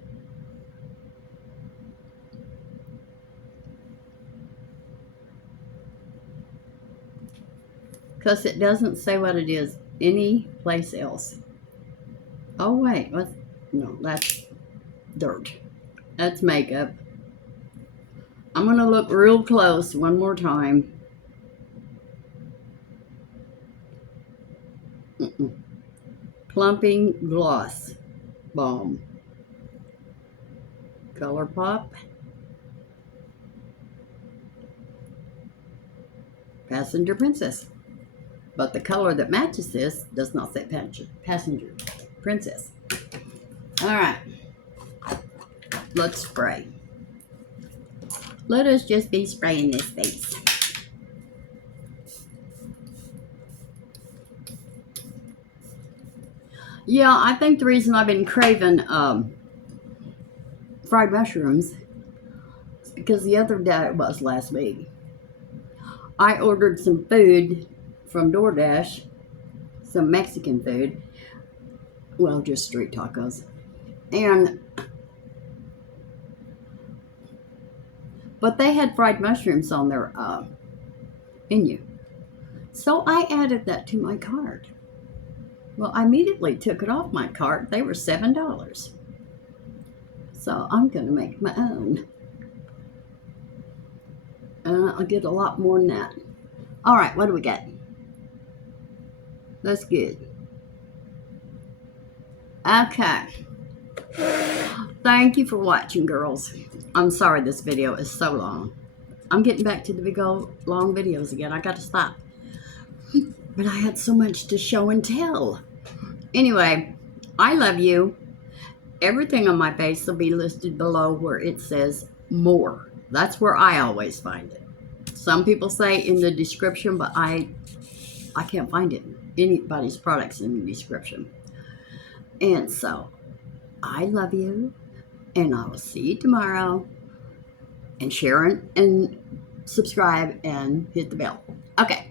Because it doesn't say what it is any place else. Oh wait, what? No, that's dirt. That's makeup. I'm going to look real close one more time. Plumping Gloss Balm. ColourPop. Passenger Princess. But the color that matches this does not say Passenger Princess. Alright. Let's spray. Let us just be spraying this face. Yeah, I think the reason I've been craving fried mushrooms is because the other day, it was last week, I ordered some food from DoorDash, some Mexican food, well, just street tacos, but they had fried mushrooms on their in you. So I added that to my cart. Well, I immediately took it off my cart. They were $7. So I'm going to make my own. And I'll get a lot more than that. All right, what do we got? That's good. Okay. Thank you for watching, girls. I'm sorry this video is so long. I'm getting back to the big old long videos again. I got to stop. But I had so much to show and tell. Anyway, I love you. Everything on my face will be listed below where it says more. That's where I always find it. Some people say in the description, but I can't find it. Anybody's products in the description. And so, I love you. And I will see you tomorrow. And share and subscribe and hit the bell. Okay.